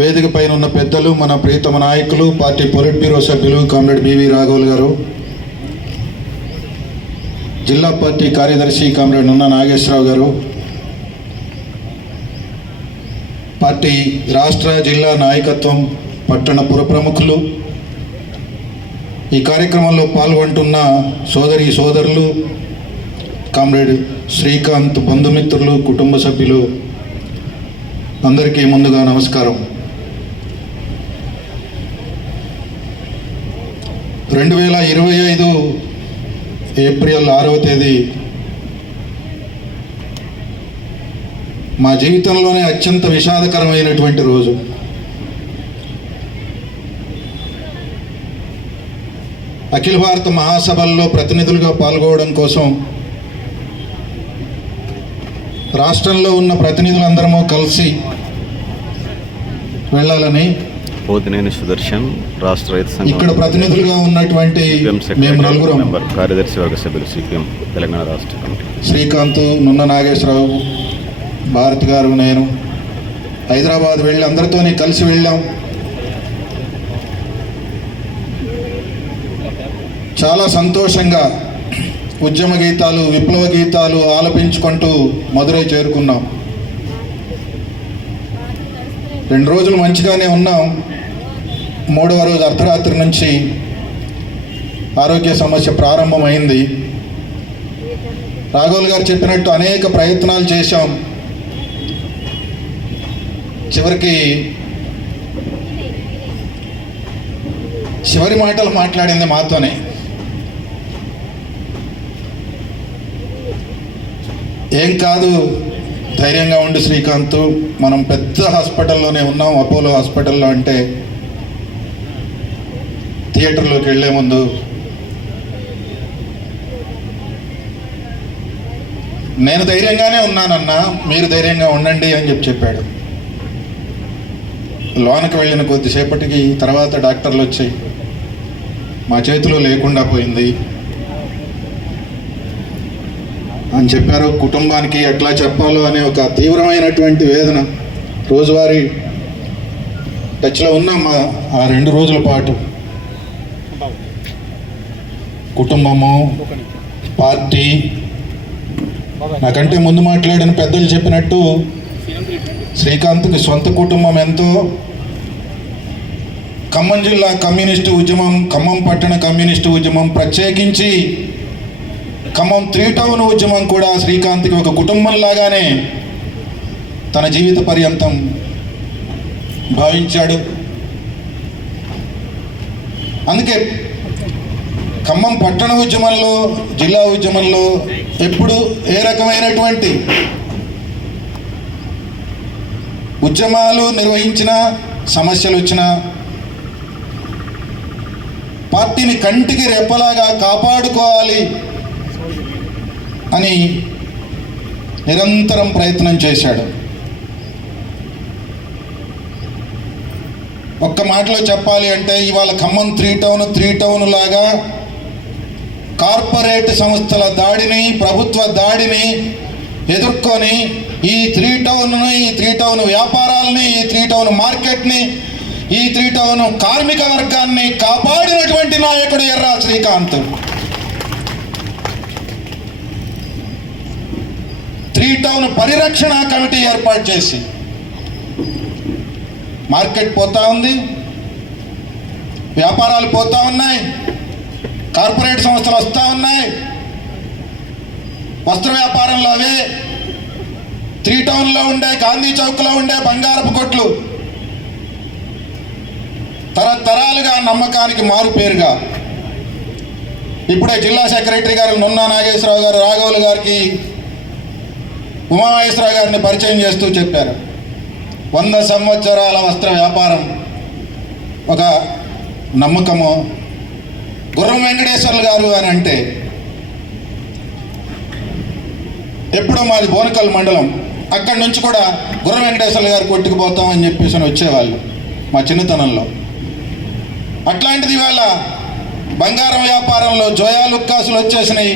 వేదిక పైన ఉన్న పెద్దలు, మన ప్రియతమ నాయకులు, పార్టీ పొలిట్ బ్యూరో సభ్యులు కామ్రేడ్ బివి రాఘవులు గారు, జిల్లా పార్టీ కార్యదర్శి కామ్రేడ్ నున్న నాగేశ్వరరావు గారు, పార్టీ రాష్ట్ర జిల్లా నాయకత్వం, పట్టణ పుర ప్రముఖులు, ఈ కార్యక్రమంలో పాల్గొంటున్న సోదరి సోదరులు, కామ్రేడ్ శ్రీకాంత్ బంధుమిత్రులు, కుటుంబ సభ్యులు అందరికీ ముందుగా నమస్కారం. 2025 ఏప్రిల్ 6వ తేదీ మా జీవితంలోనే అత్యంత విషాదకరమైనటువంటి రోజు. అఖిల భారత మహాసభల్లో ప్రతినిధులుగా పాల్గొనడం కోసం రాష్ట్రంలో ఉన్న ప్రతినిధులందరము కలిసి వెళ్ళాలని పోతినేని సుదర్శన్, రాష్ట్ర రైతు సంఘం ఇక్కడ ప్రతినిధులుగా ఉన్నటువంటి మేము నలుగురు, కార్యదర్శి వర్గ సభ్యులు సిపిఎం తెలంగాణ రాష్ట్ర కమిటీ, శ్రీకాంత్, నున్న నాగేశ్వరరావు, భారత్ గారు, నేను హైదరాబాద్ వెళ్ళి అందరితోని కలిసి వెళ్ళాం. చాలా సంతోషంగా ఉద్యమ గీతాలు, విప్లవ గీతాలు ఆలపించుకుంటూ మదురై చేరుకున్నాం. 2 రోజులు మంచిగానే ఉన్నాం. 3వ రోజు అర్ధరాత్రి నుంచి ఆరోగ్య సమస్య ప్రారంభమైంది. రాఘవులు గారు చెప్పినట్టు అనేక ప్రయత్నాలు చేశాం. చివరి మాటలు మాట్లాడింది మాతోనే. ఏం కాదు, ధైర్యంగా ఉండి శ్రీకాంత్, మనం పెద్ద హాస్పిటల్లోనే ఉన్నాం, అపోలో హాస్పిటల్లో అంటే థియేటర్లోకి వెళ్ళే ముందు నేను ధైర్యంగానే ఉన్నానన్నా, మీరు ధైర్యంగా ఉండండి అని చెప్పాడు. లోనకి వెళ్ళిన కొద్దిసేపటికి తర్వాత డాక్టర్లు వచ్చి మా చేతిలో లేకుండా పోయింది అని చెప్పారు. కుటుంబానికి ఎట్లా చెప్పాలో అనే ఒక తీవ్రమైనటువంటి వేదన. రోజువారీ టచ్లో ఉన్నాం ఆ 2 రోజుల పాటు. కుటుంబము, పార్టీ, నాకంటే ముందు మాట్లాడిన పెద్దలు చెప్పినట్టు శ్రీకాంత్కి సొంత కుటుంబం ఎంతో. ఖమ్మం జిల్లా కమ్యూనిస్టు ఉద్యమం, ఖమ్మం పట్టణ కమ్యూనిస్టు ఉద్యమం, ప్రత్యేకించి ఖమ్మం 3 టౌన్ ఉద్యమం కూడా శ్రీకాంత్కి ఒక కుటుంబంలాగానే తన జీవిత పర్యంతం భావించాడు. అందుకే ఖమ్మం పట్టణ ఉద్యమంలో, జిల్లా ఉద్యమంలో ఎప్పుడు ఏ రకమైనటువంటి ఉద్యమాలు నిర్వహించిన, సమస్యలు వచ్చినా పార్టీని కంటికి రెప్పలాగా కాపాడుకోవాలి అని నిరంతరం ప్రయత్నం చేశాడు. ఒక్క మాటలో చెప్పాలి అంటే ఇవాళ ఖమ్మం 3 టౌన్ లాగా కార్పొరేట్ సంస్థల దాడిని, ప్రభుత్వ దాడిని ఎదుర్కొని ఈ 3 టౌన్ వ్యాపారాలని, ఈ 3 టౌన్ మార్కెట్ని, ఈ 3 టౌన్ కార్మిక వర్గాన్ని కాపాడినటువంటి నాయకుడు ఎర్రా శ్రీకాంత్. 3 టౌన్ పరిరక్షణ కమిటీ ఏర్పాటు చేసి, మార్కెట్ పోతా ఉంది, వ్యాపారాలు పోతా ఉన్నాయి, కార్పొరేట్ సంస్థలు వస్తూ ఉన్నాయి, వస్త్ర వ్యాపారంలో అవే 3 టౌన్లో ఉండే, గాంధీ చౌక్లో ఉండే బంగారపు కొట్లు తరతరాలుగా నమ్మకానికి మారు పేరుగా. ఇప్పుడే జిల్లా సెక్రటరీ గారు నున్న నాగేశ్వరరావు గారు రాఘవులు గారికి ఉమామహేశ్వరరావు గారిని పరిచయం చేస్తూ చెప్పారు, 100 సంవత్సరాల వస్త్ర వ్యాపారం ఒక నమ్మకము. గుర్రం వెంకటేశ్వర్లు గారు అని అంటే ఎప్పుడో మాది బోనకల్ మండలం, అక్కడి నుంచి కూడా గుర్రం వెంకటేశ్వర్లు గారు కొట్టుకుపోతామని చెప్పేసి వచ్చేవాళ్ళు మా చిన్నతనంలో. అట్లాంటిది ఇవాళ బంగారం వ్యాపారంలో జోయా లుక్కాసులు వచ్చేసినాయి.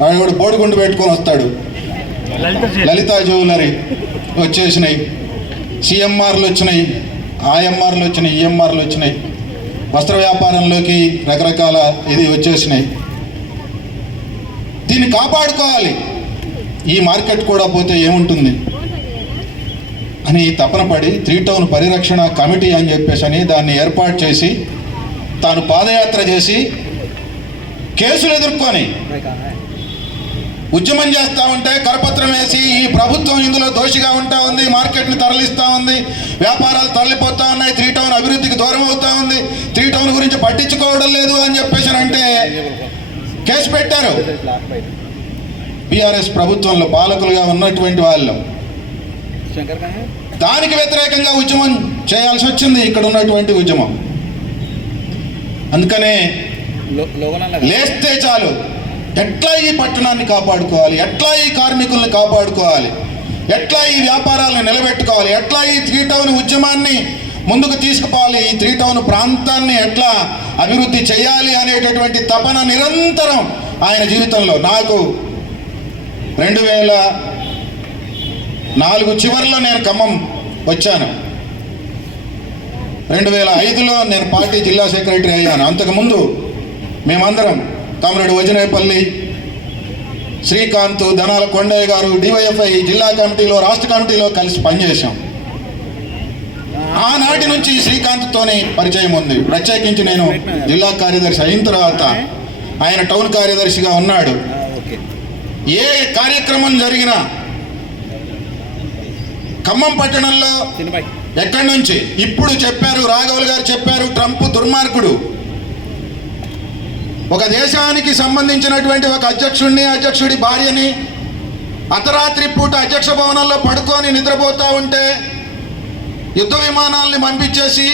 వాడు బోడిగుండు పెట్టుకొని వస్తాడు, లలితా జ్యువెలరీ వచ్చేసినాయి, సిఎంఆర్లు వచ్చినాయి, ఆఎంఆర్లు వచ్చినాయి, ఈఎంఆర్లు వచ్చినాయి, వస్త్ర వ్యాపారంలోకి రకరకాల ఇది వచ్చేసినాయి. దీన్ని కాపాడుకోవాలి, ఈ మార్కెట్ కూడా పోతే ఏముంటుంది అని తపన పడి 3 టౌన్ పరిరక్షణ కమిటీ అని చెప్పేసి దాన్ని ఏర్పాటు చేసి తాను పాదయాత్ర చేసి కేసులు ఎదుర్కొని ఉద్యమం చేస్తూ ఉంటే కరపత్రం వేసి ఈ ప్రభుత్వం ఇందులో దోషిగా ఉంటా ఉంది, మార్కెట్ని తరలిస్తూ ఉంది, వ్యాపారాలు తరలిపోతూ ఉన్నాయి, 3 టౌన్ అభివృద్ధికి దూరం అవుతూ ఉంది, 3 టౌన్ గురించి పట్టించుకోవడం లేదు అని చెప్పేసి అంటే కేసు పెట్టారు. బీఆర్ఎస్ ప్రభుత్వంలో పాలకులుగా ఉన్నటువంటి వాళ్ళు దానికి వ్యతిరేకంగా ఉద్యమం చేయాల్సి వచ్చింది, ఇక్కడ ఉన్నటువంటి ఉద్యమం. అందుకనే లేస్తే చాలు, ఎట్లా ఈ పట్టణాన్ని కాపాడుకోవాలి, ఎట్లా ఈ కార్మికుల్ని కాపాడుకోవాలి, ఎట్లా ఈ వ్యాపారాలను నిలబెట్టుకోవాలి, ఎట్లా ఈ 3 టౌన్ ఉద్యమాన్ని ముందుకు తీసుకుపోవాలి, ఈ 3 టౌన్ ప్రాంతాన్ని ఎట్లా అభివృద్ధి చేయాలి అనేటటువంటి తపన నిరంతరం ఆయన జీవితంలో. నాకు 2004 చివరిలో నేను ఖమ్మం వచ్చాను, 2005లో నేను పార్టీ జిల్లా సెక్రటరీ అయ్యాను. అంతకుముందు మేమందరం కామ్రేడ్ వజనేపల్లి, శ్రీకాంత్, ధనాల కొండయ్య గారు డివైఎఫ్ఐ జిల్లా కమిటీలో, రాష్ట్ర కమిటీలో కలిసి పనిచేశాం. ఆనాటి నుంచి శ్రీకాంత్తోనే పరిచయం ఉంది. ప్రత్యేకించి నేను జిల్లా కార్యదర్శి అయిన తర్వాత ఆయన టౌన్ కార్యదర్శిగా ఉన్నాడు. ఏ కార్యక్రమం జరిగినా ఖమ్మం పట్టణంలో ఎక్కడి నుంచి ఇప్పుడు చెప్పారు, రాఘవులు గారు చెప్పారు, ట్రంప్ దుర్మార్గుడు, ఒక దేశానికి సంబంధించినటువంటి ఒక అధ్యక్షుడిని, అధ్యక్షుడి భార్యని అర్ధరాత్రి పూట అధ్యక్ష భవనంలో పడుకొని నిద్రపోతూ ఉంటే యుద్ధ విమానాల్ని పంపించేసి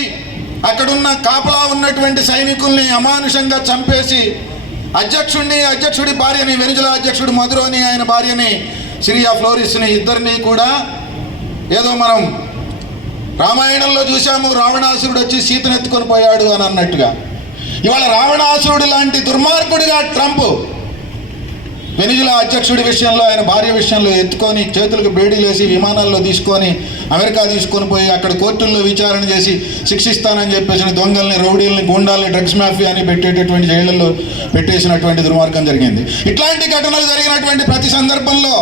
అక్కడున్న కాపలా ఉన్నటువంటి సైనికుల్ని అమానుషంగా చంపేసి అధ్యక్షుడిని, అధ్యక్షుడి భార్యని, వెనిజులా అధ్యక్షుడు మధురోని ఆయన భార్యని సిరియా ఫ్లోరిస్ని ఇద్దరిని కూడా ఏదో మనం రామాయణంలో చూసాము, రావణాసురుడు వచ్చి సీతనెత్తుకొని పోయాడు అని అన్నట్టుగా ఇవాళ రావణాసురుడు లాంటి దుర్మార్గుడిగా ట్రంప్ వెనిజులా అధ్యక్షుడి విషయంలో, ఆయన భార్య విషయంలో ఎత్తుకొని చేతులకు బేడీలేసి విమానాల్లో తీసుకొని అమెరికా తీసుకొని పోయి అక్కడ కోర్టుల్లో విచారణ చేసి శిక్షిస్తానని చెప్పేసిన దొంగల్ని, రౌడీల్ని, గూండాల్ని, డ్రగ్స్ మాఫియాని పెట్టేటటువంటి జైళ్లలో పెట్టేసినటువంటి దుర్మార్గం జరిగింది. ఇట్లాంటి ఘటనలు జరిగినటువంటి ప్రతి సందర్భంలో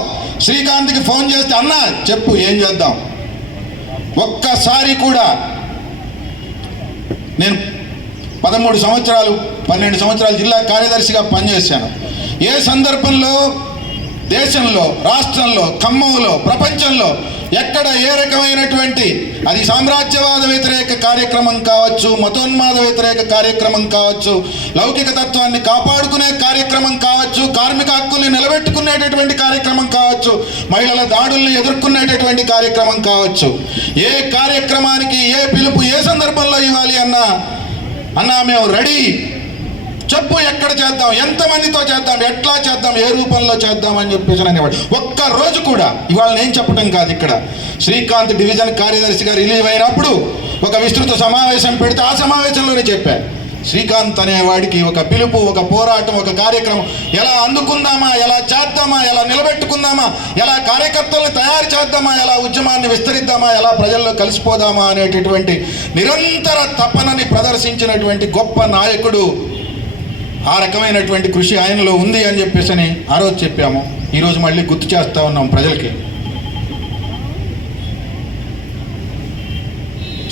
శ్రీకాంత్కి ఫోన్ చేస్తే, అన్న చెప్పు ఏం చేద్దాం. ఒక్కసారి కూడా నేను 13 సంవత్సరాలు 12 సంవత్సరాలు జిల్లా కార్యదర్శిగా పనిచేశాను. ఏ సందర్భంలో దేశంలో, రాష్ట్రంలో, ఖమ్మంలో, ప్రపంచంలో ఎక్కడ ఏ రకమైనటువంటి అది సామ్రాజ్యవాద వ్యతిరేక కార్యక్రమం కావచ్చు, మతోన్మాద వ్యతిరేక కార్యక్రమం కావచ్చు, లౌకిక తత్వాన్ని కాపాడుకునే కార్యక్రమం కావచ్చు, కార్మిక హక్కుల్ని నిలబెట్టుకునేటటువంటి కార్యక్రమం కావచ్చు, మహిళల దాడుల్ని ఎదుర్కొనేటటువంటి కార్యక్రమం కావచ్చు, ఏ కార్యక్రమానికి ఏ పిలుపు ఏ సందర్భంలో ఇవ్వాలి అన్నా మేము రెడీ, చెప్పు ఎక్కడ చేద్దాం, ఎంతమందితో చేద్దాం, ఎట్లా చేద్దాం, ఏ రూపంలో చేద్దాం అని చెప్పేసి అనేవాడు. ఒక్క రోజు కూడా ఇవాళ నేను చెప్పడం కాదు, ఇక్కడ శ్రీకాంత్ డివిజన్ కార్యదర్శిగా రిలీవ్ అయినప్పుడు ఒక విస్తృత సమావేశం పెడితే ఆ సమావేశంలోనే చెప్పారు, శ్రీకాంత్ అనేవాడికి ఒక పిలుపు, ఒక పోరాటం, ఒక కార్యక్రమం ఎలా అందుకుందామా, ఎలా చేద్దామా, ఎలా నిలబెట్టుకుందామా, ఎలా కార్యకర్తలను తయారు చేద్దామా, ఎలా ఉద్యమాన్ని విస్తరిద్దామా, ఎలా ప్రజల్లో కలిసిపోదామా అనేటటువంటి నిరంతర తపనని ప్రదర్శించినటువంటి గొప్ప నాయకుడు. ఆ రకమైనటువంటి కృషి ఆయనలో ఉంది అని చెప్పేసి ఆ రోజు చెప్పాము. ఈరోజు మళ్ళీ గుర్తు చేస్తూ ఉన్నాం ప్రజలకి.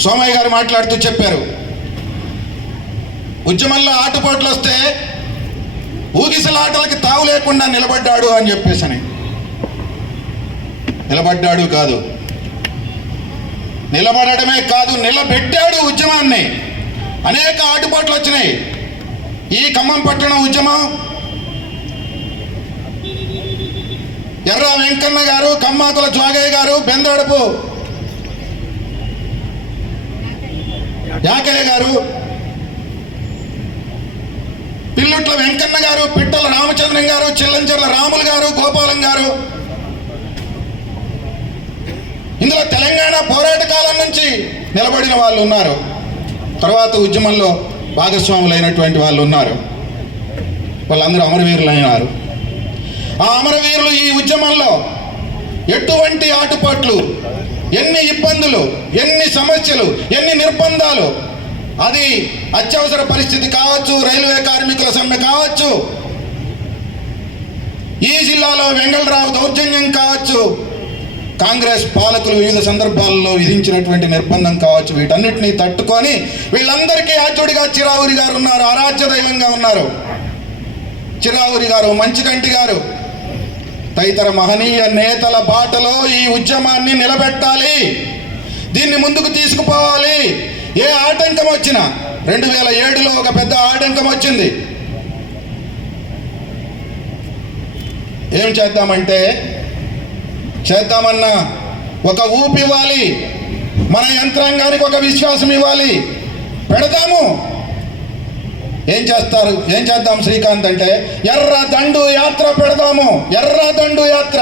సోమయ్య గారు మాట్లాడుతూ చెప్పారు, ఉద్యమంలో ఆటుపోట్లు వస్తే ఊగిసలాటలకి తావు లేకుండా నిలబడ్డాడు అని చెప్పేసి. నిలబడ్డాడు కాదు, నిలబడమే కాదు, నిలబెట్టాడు ఉద్యమాన్ని. అనేక ఆటుపోట్లు వచ్చినాయి. ఈ ఖమ్మం పట్టణం ఉద్యమం ఎర్ర వెంకన్న గారు, కమ్మాకుల జోగయ్య గారు, బెందడపు యాకయ్య గారు, పిల్లుట్ల వెంకన్న గారు, పిట్టల రామచంద్రం గారు, చిల్లంచెర్ల రాములు గారు, గోపాలం గారు, ఇందులో తెలంగాణ పోరాట కాలం నుంచి నిలబడిన వాళ్ళు ఉన్నారు. తర్వాత ఉద్యమంలో భాగస్వాములైనటువంటి వాళ్ళు ఉన్నారు. వాళ్ళందరూ అమరవీరులు అయినారు. ఆ అమరవీరులు ఈ ఉద్యమంలో ఎటువంటి ఆటుపాట్లు, ఎన్ని ఇబ్బందులు, ఎన్ని సమస్యలు, ఎన్ని నిర్బంధాలు, అది అత్యవసర పరిస్థితి కావచ్చు, రైల్వే కార్మికుల సమ్మె కావచ్చు, ఈ జిల్లాలో వెంగళరావు దౌర్జన్యం కావచ్చు, కాంగ్రెస్ పాలకులు వివిధ సందర్భాల్లో విధించినటువంటి నిర్బంధం కావచ్చు, వీటన్నిటినీ తట్టుకొని వీళ్ళందరికీ ఆద్యుడిగా చిరావురి గారు ఉన్నారు, ఆరాధ్య దైవంగా ఉన్నారు. చిరావురి గారు, మంచికంటి గారు తదితర మహనీయ నేతల బాటలో ఈ ఉద్యమాన్ని నిలబెట్టాలి, దీన్ని ముందుకు తీసుకుపోవాలి. ఏ ఆటంకం వచ్చినా, 2007లో ఒక పెద్ద ఆటంకం వచ్చింది. ఏం చేద్దామంటే చేద్దామన్నా ఒక ఊపి ఇవ్వాలి, మన యంత్రాంగానికి ఒక విశ్వాసం ఇవ్వాలి, పెడదాము. ఏం చేద్దాం శ్రీకాంత్ అంటే, ఎర్ర దండు యాత్ర పెడదాము. ఎర్ర దండు యాత్ర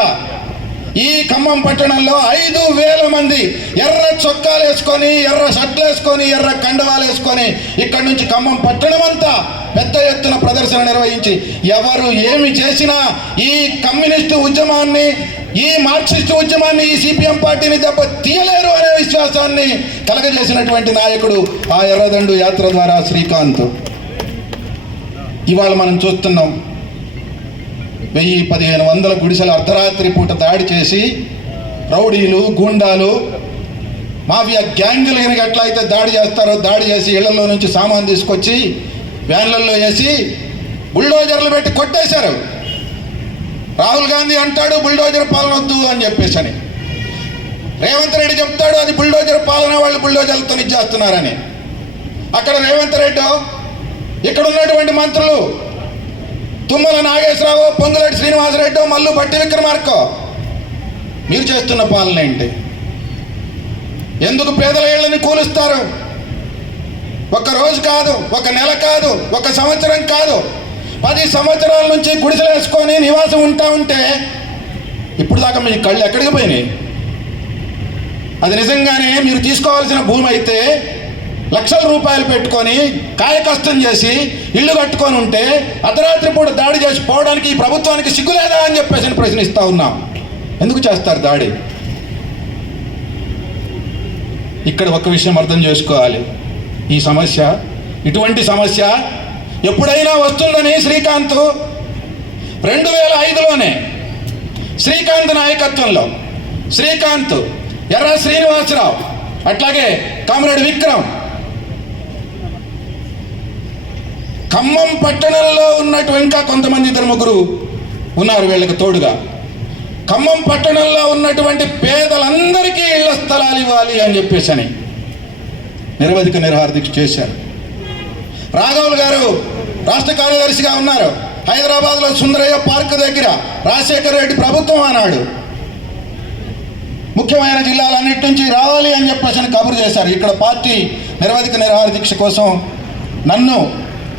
ఈ ఖమ్మం పట్టణంలో 5,000 మంది ఎర్ర చొక్కాలు వేసుకొని, ఎర్ర షర్ట్లు వేసుకొని, ఎర్ర కండవాలు వేసుకొని ఇక్కడి నుంచి ఖమ్మం పట్టణం అంతా పెద్ద ఎత్తున ప్రదర్శన నిర్వహించి, ఎవరు ఏమి చేసినా ఈ కమ్యూనిస్టు ఉద్యమాన్ని, ఈ మార్క్సిస్టు ఉద్యమాన్ని, ఈ సిపిఎం పార్టీని దెబ్బ తీయలేరు అనే విశ్వాసాన్ని కలగజేసినటువంటి నాయకుడు ఆ ఎర్రదండు యాత్ర ద్వారా శ్రీకాంత్. ఇవాళ మనం చూస్తున్నాం, 1000-1500 గుడిసెల అర్ధరాత్రి పూట దాడి చేసి రౌడీలు, గూండాలు, మాఫియా గ్యాంగులు కనుక ఎట్లయితే దాడి చేస్తారో దాడి చేసి ఇళ్లలో నుంచి సామాన్ తీసుకొచ్చి వ్యాన్లలో వేసి బుల్డోజర్లు పెట్టి కొట్టేశారు. రాహుల్ గాంధీ అంటాడు బుల్డోజర్ పాలన వద్దు అని చెప్పేసి అని, రేవంత్ రెడ్డి చెప్తాడు అది బుల్డోజర్ పాలన, వాళ్ళు బుల్డోజర్లతో ఇచ్చేస్తున్నారని. అక్కడ రేవంత్ రెడ్డి, ఇక్కడ ఉన్నటువంటి మంత్రులు తుమ్మల నాగేశ్వరరావు, పొంగులేటి శ్రీనివాసరెడ్డి, మల్లు భట్టి విక్రమార్క, మీరు చేస్తున్న పాలన ఏంటి? ఎందుకు పేదల ఇళ్లని కూలుస్తారు? ఒక రోజు కాదు, ఒక నెల కాదు, ఒక సంవత్సరం కాదు, 10 సంవత్సరాల నుంచి గుడిసెలు వేసుకొని నివాసం ఉంటా ఉంటే ఇప్పుడు దాకా మీ కళ్ళు ఎక్కడికి పోయినాయి? అది నిజంగానే మీరు తీసుకోవాల్సిన భూమి అయితే లక్షల రూపాయలు పెట్టుకొని కాయ కష్టం చేసి ఇల్లు కట్టుకొని ఉంటే అర్ధరాత్రి పూట దాడి చేసి పోవడానికి ఈ ప్రభుత్వానికి సిగ్గులేదా అని చెప్పేసి ప్రశ్నిస్తా ఉన్నాం. ఎందుకు చేస్తారు దాడి? ఇక్కడ ఒక విషయం అర్థం చేసుకోవాలి, ఈ సమస్య, ఇటువంటి సమస్య ఎప్పుడైనా వస్తుందని శ్రీకాంత్ 2005లోనే శ్రీకాంత్ నాయకత్వంలో శ్రీకాంత్, ఎర్ర శ్రీనివాసరావు, అట్లాగే కామ్రేడ్ విక్రమ్, ఖమ్మం పట్టణంలో ఉన్నటువంటి ఇంకా కొంతమంది 2-3 ఉన్నారు వీళ్ళకి తోడుగా, ఖమ్మం పట్టణంలో ఉన్నటువంటి పేదలందరికీ ఇళ్ల స్థలాలు ఇవ్వాలి అని చెప్పేసి అని నిరవధిక నిరాహారదీక్ష చేశారు. రాఘవులు గారు రాష్ట్ర కార్యదర్శిగా ఉన్నారు. హైదరాబాద్లో సుందరయ్య పార్క్ దగ్గర రాజశేఖర రెడ్డి ప్రభుత్వం అన్నాడు, ముఖ్యమైన జిల్లాలన్నిటి నుంచి రావాలి అని చెప్పేసి కబురు చేశారు. ఇక్కడ పార్టీ నిరవధిక నిరాహారదీక్ష కోసం నన్ను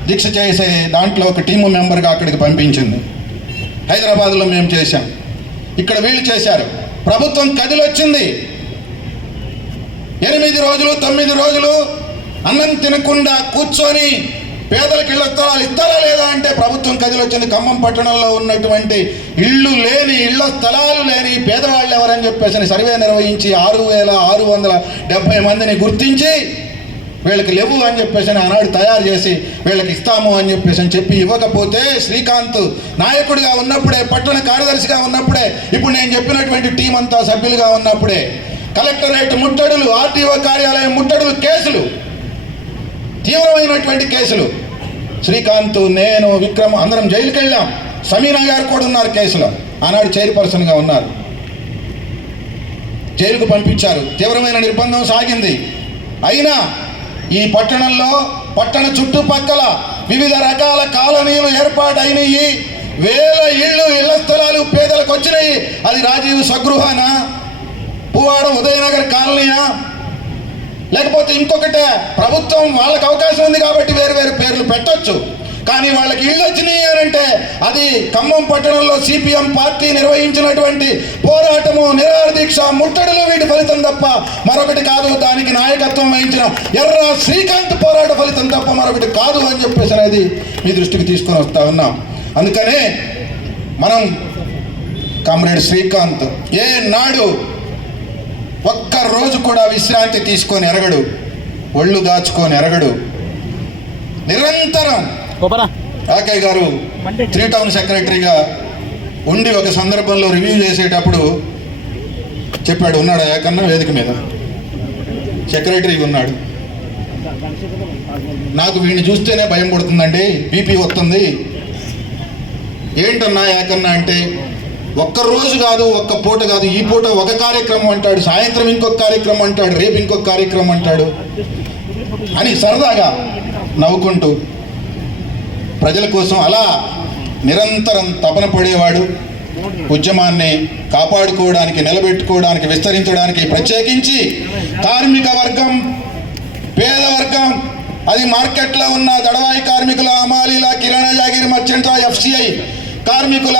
దీక్ష చేసే దాంట్లో ఒక టీము మెంబర్గా అక్కడికి పంపించింది. హైదరాబాద్లో మేము చేశాం, ఇక్కడ వీళ్ళు చేశారు. ప్రభుత్వం కదిలొచ్చింది. 8 రోజులు 9 రోజులు అన్నం తినకుండా కూర్చొని పేదలకు ఇళ్ల స్థలాలు ఇస్తారా లేదా అంటే ప్రభుత్వం కదిలొచ్చింది. ఖమ్మం పట్టణంలో ఉన్నటువంటి ఇళ్ళు లేని, ఇళ్ల స్థలాలు లేని పేదవాళ్ళు ఎవరని చెప్పేసి సర్వే నిర్వహించి 6,670 మందిని గుర్తించి వీళ్ళకి లేవు అని చెప్పేసి ఆనాడు తయారు చేసి వీళ్ళకి ఇస్తాము అని చెప్పి ఇవ్వకపోతే శ్రీకాంత్ నాయకుడిగా ఉన్నప్పుడే, పట్టణ కార్యదర్శిగా ఉన్నప్పుడే, ఇప్పుడు నేను చెప్పినటువంటి టీం అంతా సభ్యులుగా ఉన్నప్పుడే కలెక్టరేట్ ముట్టడులు, ఆర్టీఓ కార్యాలయం ముట్టడులు, కేసులు, తీవ్రమైనటువంటి కేసులు. శ్రీకాంత్, నేను, విక్రమ్ అందరం జైలుకి వెళ్ళాం. సమీనా గారు కూడా ఉన్నారు కేసులో, ఆనాడు చైర్పర్సన్గా ఉన్నారు. జైలుకు పంపించారు. తీవ్రమైన నిర్బంధం సాగింది. అయినా ఈ పట్టణంలో, పట్టణ చుట్టుపక్కల వివిధ రకాల కాలనీలు ఏర్పాటైనవి. 1000 ఇళ్ళు, ఇళ్ల స్థలాలు పేదలకు వచ్చినాయి. అది రాజీవ్ స్వగృహానా, పువ్వాడ ఉదయనగర్ కాలనీయా, లేకపోతే ఇంకొకటే? ప్రభుత్వం వాళ్ళకి అవకాశం ఉంది కాబట్టి వేరు వేరు పేర్లు పెట్టొచ్చు, కానీ వాళ్ళకి ఇళ్ళు వచ్చినాయి అని అంటే అది ఖమ్మం పట్టణంలో సిపిఎం పార్టీ నిర్వహించినటువంటి పోరాటము, నిరాహారదీక్ష, ముట్టడులు, వీటి ఫలితం తప్ప మరొకటి కాదు. దానికి నాయకత్వం వహించిన ఎర్ర శ్రీకాంత్ పోరాట ఫలితం తప్ప మరొకటి కాదు అని చెప్పేసి అనేది మీ దృష్టికి తీసుకొని వస్తా ఉన్నాం. అందుకనే మనం కామ్రేడ్ శ్రీకాంత్ ఏ నాడు ఒక్క రోజు కూడా విశ్రాంతి తీసుకొని ఎరగడు, ఒళ్ళు దాచుకొని ఎరగడు. నిరంతరం ఆకయ్య గారు 3 టౌన్ సెక్రటరీగా ఉండి ఒక సందర్భంలో రివ్యూ చేసేటప్పుడు చెప్పాడు, ఉన్నాడు ఏకన్నా వేదిక మీద సెక్రటరీగా ఉన్నాడు. నాకు వీడిని చూస్తేనే భయం పడుతుందండి, బీపీ వస్తుంది. ఏంటన్నా ఏకన్నా అంటే, ఒక్క రోజు కాదు, ఒక్క పూట కాదు, ఈ పూట ఒక కార్యక్రమం అంటాడు, సాయంత్రం ఇంకొక కార్యక్రమం అంటాడు, రేపు ఇంకొక కార్యక్రమం అంటాడు అని సరదాగా నవ్వుకుంటూ ప్రజల కోసం అలా నిరంతరం తపన పడేవాడు. ఉద్యమాన్ని కాపాడుకోవడానికి, నిలబెట్టుకోవడానికి, విస్తరించడానికి, ప్రత్యేకించి కార్మిక వర్గం, పేద వర్గం, అది మార్కెట్లో ఉన్న దడవాయి కార్మికుల, అమాలీల, కిరాణా జాగీర్ మర్చెంట్ల, ఎఫ్సిఐ కార్మికుల,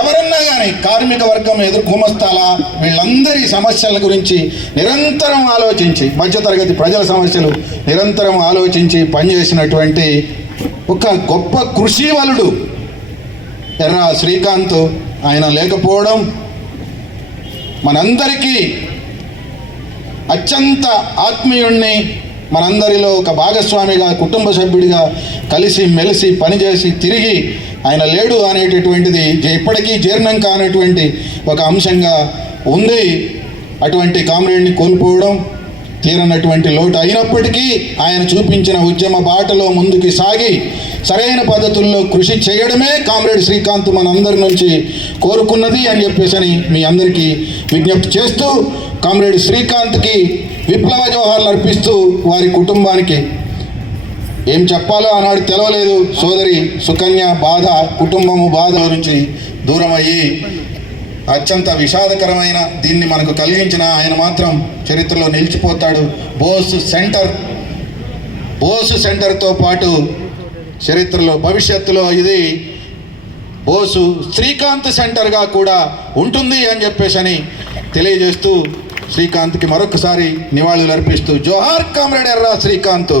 ఎవరన్నా కానీ కార్మిక వర్గం గుమస్తాల, వీళ్ళందరి సమస్యల గురించి నిరంతరం ఆలోచించి, మధ్యతరగతి ప్రజల సమస్యలు నిరంతరం ఆలోచించి పనిచేసినటువంటి ఒక గొప్ప కృషివలుడు ఎర్రా శ్రీకాంత్. ఆయన లేకపోవడం మనందరికీ అత్యంత ఆత్మీయుణ్ణి, మనందరిలో ఒక భాగస్వామిగా, కుటుంబ సభ్యుడిగా కలిసి మెలిసి పనిచేసి తిరిగి ఆయన లేడు అనేటటువంటిది ఇప్పటికీ జీర్ణం కానటువంటి ఒక అంశంగా ఉంది. అటువంటి కామ్రేడ్ని కోల్పోవడం తీరనటువంటి లోటు అయినప్పటికీ ఆయన చూపించిన ఉద్యమ బాటలో ముందుకు సాగి సరైన పద్ధతుల్లో కృషి చేయడమే కామ్రేడ్ శ్రీకాంత్ మనందరి నుంచి కోరుకున్నది అని చెప్పేసి మీ అందరికీ విజ్ఞప్తి చేస్తూ, కామ్రేడ్ శ్రీకాంత్కి విప్లవ జోహార్లు అర్పిస్తూ వారి కుటుంబానికి ఏం చెప్పాలో ఆనాడు తెలవలేదు. సోదరి సుకన్య బాధ, కుటుంబము బాధ నుంచి దూరం అయ్యి అత్యంత విషాదకరమైన దీన్ని మనకు కలిగించిన ఆయన మాత్రం చరిత్రలో నిలిచిపోతాడు. బోస్ సెంటర్తో పాటు చరిత్రలో భవిష్యత్తులో ఇది బోసు శ్రీకాంత్ సెంటర్గా కూడా ఉంటుంది అని చెప్పేసి తెలియజేస్తూ శ్రీకాంత్కి మరొకసారి నివాళులు అర్పిస్తూ జోహార్ కామ్రేడ్ ఎర్రా శ్రీకాంత్.